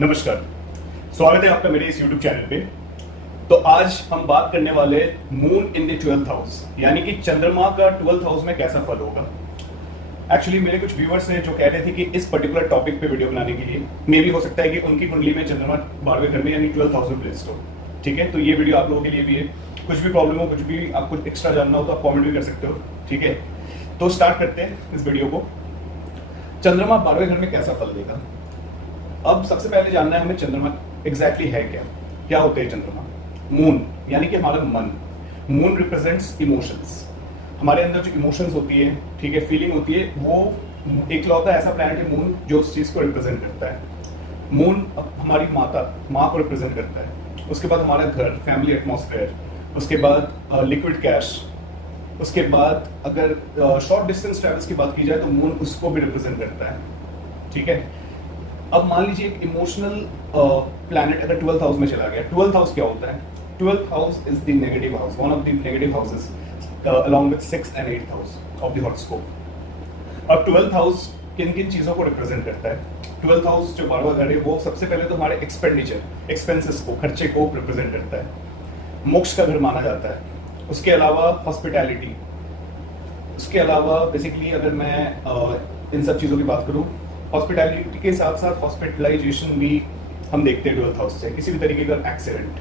नमस्कार, स्वागत है आपका मेरे इस YouTube चैनल पे। तो आज हम बात करने वाले moon in the 12th house, यानी कि चंद्रमा का 12th हाउस में कैसा फल होगा। एक्चुअली मेरे कुछ व्यूअर्स हैं जो कह रहे थे कि इस पर्टिकुलर टॉपिक पे वीडियो बनाने के लिए मे भी हो सकता है कि उनकी कुंडली में चंद्रमा 12वें घर में यानी 12th हाउस में प्लेस्ड हो। ठीक है, तो ये वीडियो आप लोगों के लिए भी है। कुछ भी प्रॉब्लम हो, कुछ भी आपको एक्स्ट्रा जानना हो तो आप कॉमेंट भी कर सकते हो। ठीक है, तो स्टार्ट करते हैं इस वीडियो को। चंद्रमा 12वें घर में कैसा फल देगा। अब सबसे पहले जानना है हमें चंद्रमा एग्जैक्टली है क्या होते हैं चंद्रमा। मून यानी कि हमारा मन। Moon represents emotions. हमारे अंदर जो इमोशंस होती है, ठीक है, फीलिंग होती है, वो एकलौता ऐसा प्लैनेट है मून जो उस चीज को रिप्रेजेंट करता है। मून हमारी माँ को रिप्रेजेंट करता है। उसके बाद हमारा घर, फैमिली एटमॉस्फेयर, उसके बाद लिक्विड कैश, उसके बाद अगर शॉर्ट डिस्टेंस ट्रेवल्स की बात की जाए तो मून उसको भी रिप्रेजेंट करता है। ठीक है, अब मान लीजिए एक इमोशनल प्लैनेट अगर 12th हाउस में चला गया। 12th हाउस क्या होता है? 12th house is the negative house, one of the negative houses along with 6th and 8th house of the horoscope. अब 12th हाउस किन किन चीजों को रिप्रेजेंट करता है? 12th हाउस जो 12वां घर है वो सबसे पहले तो हमारे एक्सपेंसेस को, खर्चे को रिप्रेजेंट करता है। मोक्ष का घर माना जाता है। उसके अलावा हॉस्पिटैलिटी, उसके अलावा बेसिकली अगर मैं इन सब चीजों की बात करूं, हॉस्पिटैलिटी के साथ साथ हॉस्पिटलाइजेशन भी हम देखते हैं 12th हाउस से। किसी भी तरीके का एक्सीडेंट,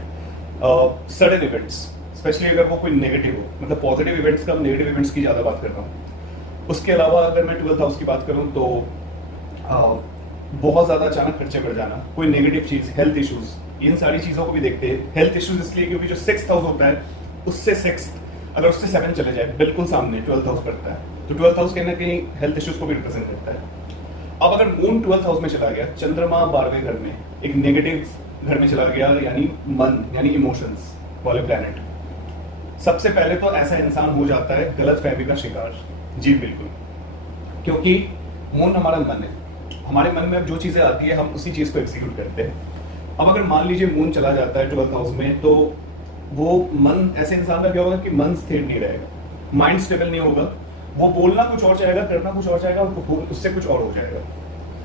सडन इवेंट्स, स्पेशली अगर वो कोई नेगेटिव हो, मतलब पॉजिटिव इवेंट्स का, नेगेटिव इवेंट्स की ज्यादा बात कर रहा हूँ। उसके अलावा अगर मैं 12th हाउस की बात करूँ तो बहुत ज्यादा अचानक खर्चे बढ़ जाना, कोई नेगेटिव चीज, हेल्थ इश्यूज, इन सारी चीजों को भी देखते हैं। हेल्थ इश्यूज इसलिए क्योंकि जो 6th हाउस होता है उससे 6th, अगर उससे 7 चले जाए बिल्कुल सामने 12th हाउस पड़ता है, तो 12th हाउस कहीं ना कहीं हेल्थ इश्यूज को भी रिप्रेजेंट करता है। अब अगर मून 12th हाउस में चला गया, चंद्रमा 12वें घर में, एक नेगेटिव घर में चला गया, यानी मन यानी इमोशंस वाले प्लैनेट, सबसे पहले तो ऐसा इंसान हो जाता है गलत फहमी का शिकार। जी बिल्कुल, क्योंकि मून हमारा मन है। हमारे मन में जो चीजें आती है हम उसी चीज को एग्जीक्यूट करते हैं। अब अगर मान लीजिए मून चला जाता है 12th हाउस में, तो वो मन, ऐसे इंसान का क्या होगा कि मन स्थिर नहीं रहेगा, माइंड स्टेबल नहीं होगा। वो बोलना कुछ और चाहेगा, करना कुछ और चाहेगा, और उससे कुछ और हो जाएगा।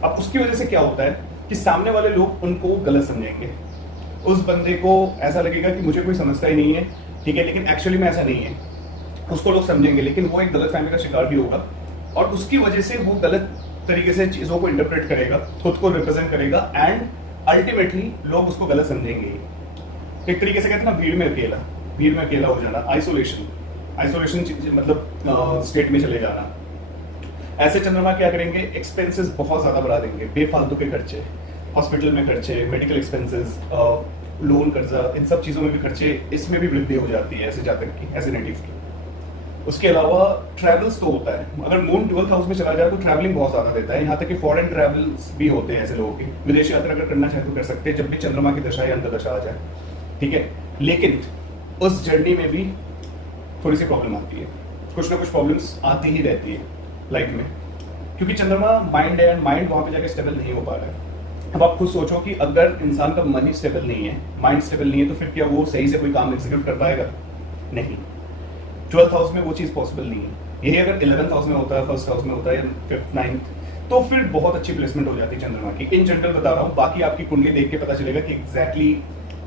अब उसकी वजह से क्या होता है कि सामने वाले लोग उनको गलत समझेंगे। उस बंदे को ऐसा लगेगा कि मुझे कोई समझता ही नहीं है, ठीक है, लेकिन एक्चुअली में ऐसा नहीं है। उसको लोग समझेंगे, लेकिन वो एक गलत फहमी का शिकार भी होगा, और उसकी वजह से वो गलत तरीके से चीजों को इंटरप्रेट करेगा, खुद को रिप्रेजेंट करेगा, एंड अल्टीमेटली लोग उसको गलत समझेंगे। एक तरीके से कहते हैं ना, भीड़ में अकेला हो जाना, आइसोलेशन मतलब स्टेट में चले जाना। ऐसे चंद्रमा क्या करेंगे? एक्सपेंसेस बहुत ज्यादा बढ़ा देंगे, बेफालतू के खर्चे, हॉस्पिटल में खर्चे, मेडिकल एक्सपेंसेस, लोन, कर्जा, इन सब चीजों में भी खर्चे, इसमें भी वृद्धि हो जाती है ऐसे जातक की, ऐसे नेटिव की। उसके अलावा ट्रैवल्स तो होता है। अगर मून 12th हाउस में चला जाए तो ट्रैवलिंग बहुत ज्यादा देता है। यहाँ तक कि फॉरेन ट्रैवल्स भी होते हैं ऐसे लोगों की। विदेश यात्रा अगर करना चाहे तो कर सकते हैं, जब भी चंद्रमा की दशा या अंतर्दशा आ जाए। ठीक है, लेकिन उस जर्नी में भी थोड़ी सी प्रॉब्लम आती है, कुछ ना कुछ प्रॉब्लम्स आती ही रहती है लाइफ में, क्योंकि चंद्रमा माइंड है, माइंड वहां पे जाके स्टेबल नहीं हो पा रहा है। अब आप खुद सोचो कि अगर इंसान का मन ही स्टेबल नहीं है, माइंड स्टेबल नहीं है, तो फिर क्या वो सही से कोई काम एग्जीक्यूट कर पाएगा? नहीं। 12th हाउस में वो चीज पॉसिबल नहीं है। यही अगर 11th हाउस में होता है, 1st हाउस में होता है, या 5th, 9th, तो फिर बहुत अच्छी प्लेसमेंट हो जाती है चंद्रमा की। इन जनरल बता रहा हूँ, बाकी आपकी कुंडली देख के पता चलेगा कि एग्जैक्टली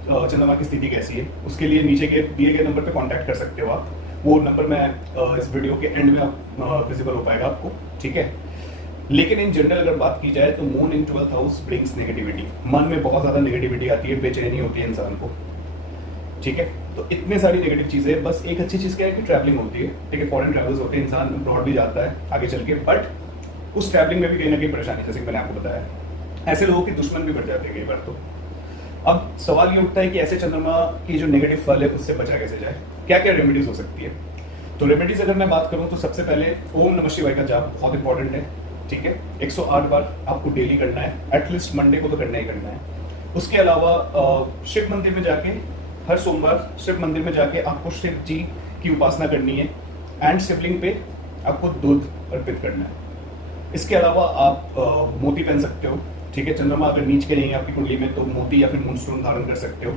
चंद्रमा की स्थिति कैसी है। उसके लिए नीचे के दिए गए नंबर पे कांटेक्ट कर सकते हो आप। वो नंबर मैं इस वीडियो के एंड में विजिबल हो पाएगा आपको। ठीक है, लेकिन इन जनरल अगर बात की जाए तो moon in 12th house brings negativity. मन में बहुत ज्यादा नेगेटिविटी आती है, बेचैनी होती है इंसान को। ठीक है, तो इतने सारी नेगेटिव चीजें। बस एक अच्छी चीज क्या है कि ट्रैवलिंग होती है, ठीक है, फॉरेन ट्रैवल्स होते हैं, इंसान अब्रॉड भी जाता है आगे चल के, बट उस ट्रैवलिंग में भी कहीं ना कहीं परेशानी, जैसे कि मैंने आपको बताया, ऐसे लोगों के दुश्मन भी बढ़ जाते हैं कई बार। तो अब सवाल ये उठता है कि ऐसे चंद्रमा की जो नेगेटिव फल है उससे बचा कैसे जाए, क्या क्या रेमेडीज हो सकती है। तो रेमेडीज अगर मैं बात करूं तो सबसे पहले ओम नमः शिवाय का जाप बहुत इंपॉर्टेंट है। ठीक है, 108 बार आपको डेली करना है, एटलीस्ट मंडे को तो करना ही करना है। उसके अलावा शिव मंदिर में जाके, हर सोमवार शिव मंदिर में जाके आपको शिव जी की उपासना करनी है, एंड शिवलिंग पे आपको दूध अर्पित करना है। इसके अलावा आप मोती पहन सकते हो। ठीक है, चंद्रमा अगर नीच के नहीं है आपकी कुंडली में तो मोती या फिर मूनस्टोन धारण कर सकते हो।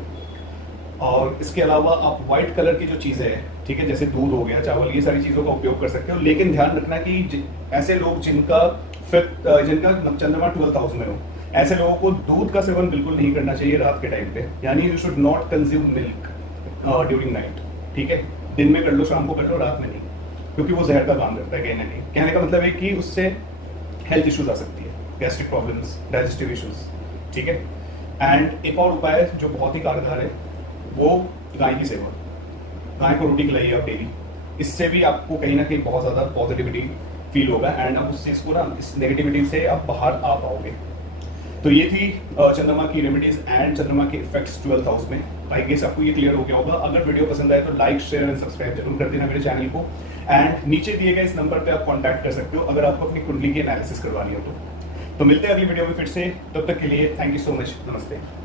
और इसके अलावा आप व्हाइट कलर की जो चीजें हैं, ठीक है, जैसे दूध हो गया, चावल, ये सारी चीजों का उपयोग कर सकते हो। लेकिन ध्यान रखना कि ऐसे लोग जिनका चंद्रमा 12th हाउस में हो, ऐसे लोगों को दूध का सेवन बिल्कुल नहीं करना चाहिए रात के टाइम पे, यानी you should not consume milk during night, ठीक है। दिन में कर लो, शाम को कर लो, रात में नहीं, क्योंकि वो जहर का काम करता है कहीं ना कहीं। कहने का मतलब है कि उससे हेल्थ इश्यूज आ सकती है, गैस्ट्रिक प्रॉब्लम्स, डाइजेस्टिव इश्यूज, ठीक है। एंड एक और उपाय जो बहुत ही कारगर है वो गाय की सेवा। गाय को रोटी खिलाइए आप डेली, इससे भी आपको कहीं ना कहीं बहुत ज़्यादा पॉजिटिविटी फील होगा एंड आप उस चीज़ को ना, इस नेगेटिविटी से आप बाहर आ पाओगे। तो ये थी चंद्रमा की रेमेडीज एंड चंद्रमा के इफेक्ट्स 12th हाउस में। आई गेस आपको ये क्लियर हो गया होगा। अगर वीडियो पसंद आए तो लाइक, शेयर एंड सब्सक्राइब जरूर कर देना मेरे चैनल को। एंड नीचे दिए गए इस नंबर पे आप कांटेक्ट कर सकते हो अगर आपको अपनी कुंडली की एनालिसिस करवानी हो तो मिलते हैं अगली वीडियो में फिर से, तब तक के लिए थैंक यू सो मच, नमस्ते।